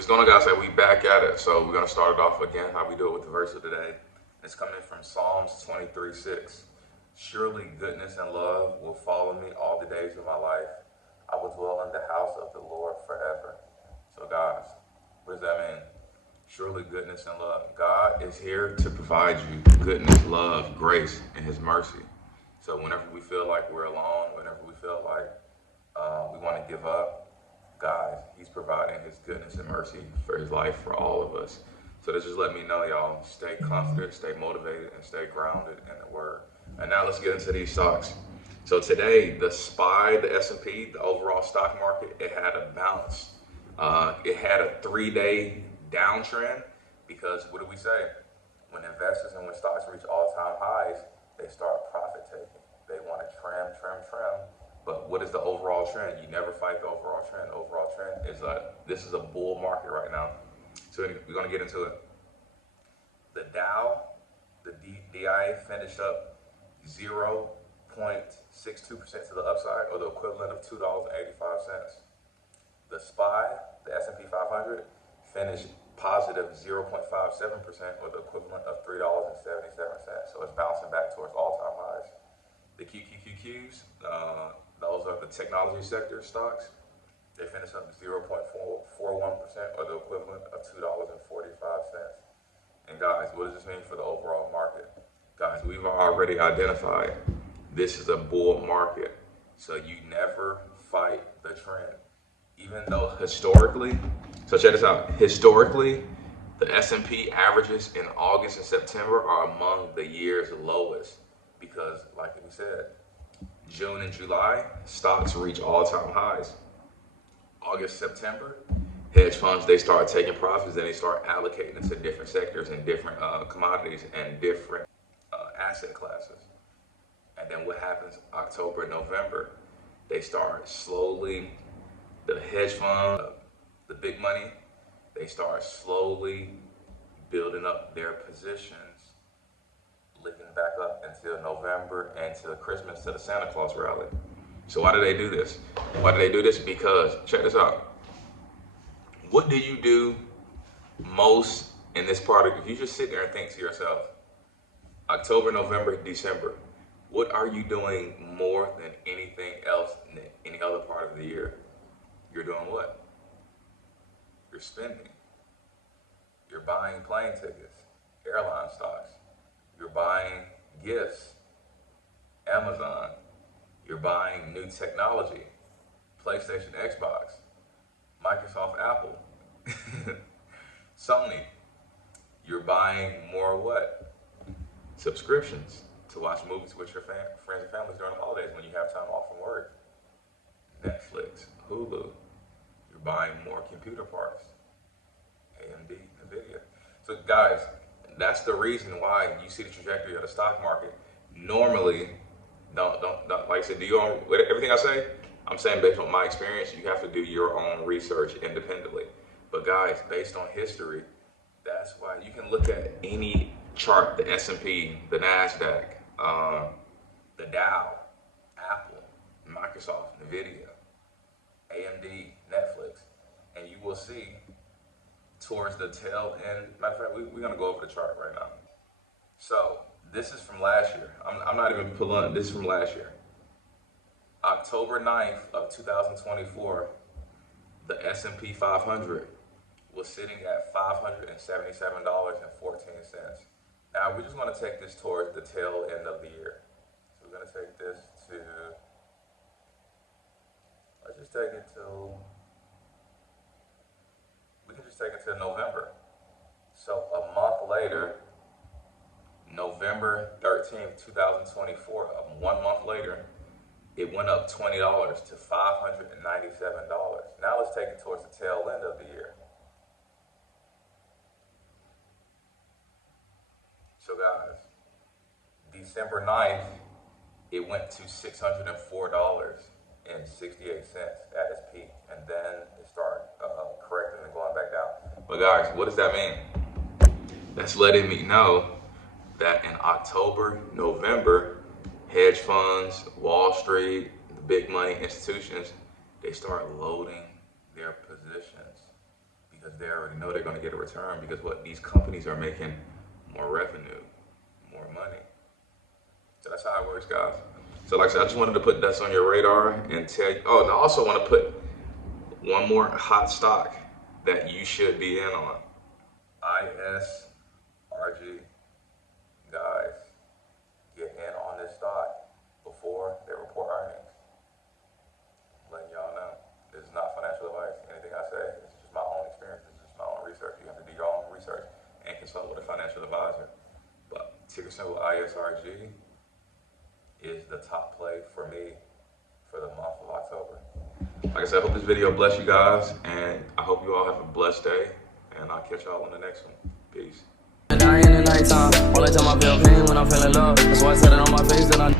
What's going on, guys? We back at it. So we're going to start it off again how we do it with the verse of today. It's coming from Psalms 23:6. Surely goodness and love will follow me all the days of my life. I will dwell in the house of the Lord forever. So guys, what does that mean? Surely goodness and love. God is here to provide you goodness, love, grace, and his mercy. So whenever we feel like we're alone, whenever we feel like we want to give up, guys, he's providing his goodness and mercy for his life for all of us. So this just let me know, y'all, stay confident, stay motivated, and stay grounded in the word. And now let's get into these stocks. So today, the SPY, the S&P, the overall stock market, it had a bounce. It had a 3-day downtrend because what do we say? When investors and when stocks reach all-time highs, they start profit taking. They want to trim. But what is the overall trend? You never fight the overall trend. The overall trend is this is a bull market right now. So we're going to get into it. The Dow, the DI finished up 0.62% to the upside, or the equivalent of $2.85. The SPY, the S&P 500, finished positive 0.57%, or the equivalent of $3.77. So it's bouncing back towards all-time highs. The QQQQs, those are the technology sector stocks. They finished up 0.41%, or the equivalent of $2.45. And guys, what does this mean for the overall market? Guys, we've already identified this is a bull market. So you never fight the trend. Even though historically, so check this out, historically, the S&P averages in August and September are among the year's lowest because, like we said, June and July, stocks reach all-time highs. August, September, hedge funds, they start taking profits and they start allocating into different sectors and different commodities and different asset classes. And then what happens October, November, they start slowly, the hedge fund, the big money, they start slowly building up their positions, lifting back up until November and to Christmas, to the Santa Claus rally. So why do they do this? Why do they do this? Because, check this out. What do you do most in this part of, if you just sit there and think to yourself, October, November, December, what are you doing more than anything else in any other part of the year? You're doing what? You're spending. You're buying plane tickets, airline stocks. You're buying gifts, Amazon. You're buying new technology, PlayStation, Xbox, Microsoft, Apple, Sony. You're buying more what? Subscriptions to watch movies with your friends and families during the holidays when you have time off from work. Netflix, Hulu. You're buying more computer parts, AMD, NVIDIA. So guys, that's the reason why you see the trajectory of the stock market. Normally, don't like I said, do your own, everything I say, I'm saying based on my experience, you have to do your own research independently. But guys, based on history, that's why you can look at any chart, the S&P, the NASDAQ, the Dow, Apple, Microsoft, NVIDIA, AMD, Netflix, and you will see towards the tail end. Matter of fact, we're going to go over the chart right now. So this is from last year. I'm not even pulling up. This is from last year. October 9th of 2024, the S&P 500 was sitting at $577.14. Now we're just going to take this towards the tail end of the year. So we're going to take this to, let's just take it to, we can just take it to November. So a month later, November 13th, 2024, 1 month later, it went up $20 to $597. Now let's take it towards the tail end of the year. So guys, December 9th, it went to $604.68 at its peak, and then it started correcting and going back down. But guys, what does that mean? That's letting me know that in October, November, hedge funds, Wall Street, the big money institutions, they start loading their positions because they already know they're going to get a return, because what these companies are making more revenue, more money. So that's how it works, guys. So like I said, I just wanted to put that on your radar and tell you. Oh, and I also want to put one more hot stock that you should be in on. ISRG. Guys, get in on this stock before they report earnings. I'm letting y'all know. This is not financial advice. Anything I say, this is just my own experience. This is just my own research. You have to do your own research and consult with a financial advisor. But ticker symbol ISRG is the top play for me for the month of October. Like I said, I hope this video bless you guys, and I hope you all have a blessed day, and I'll catch y'all on the next one. Peace. Dying in nighttime, only time I feel pain when I'm feeling love. That's why I said it on my face that I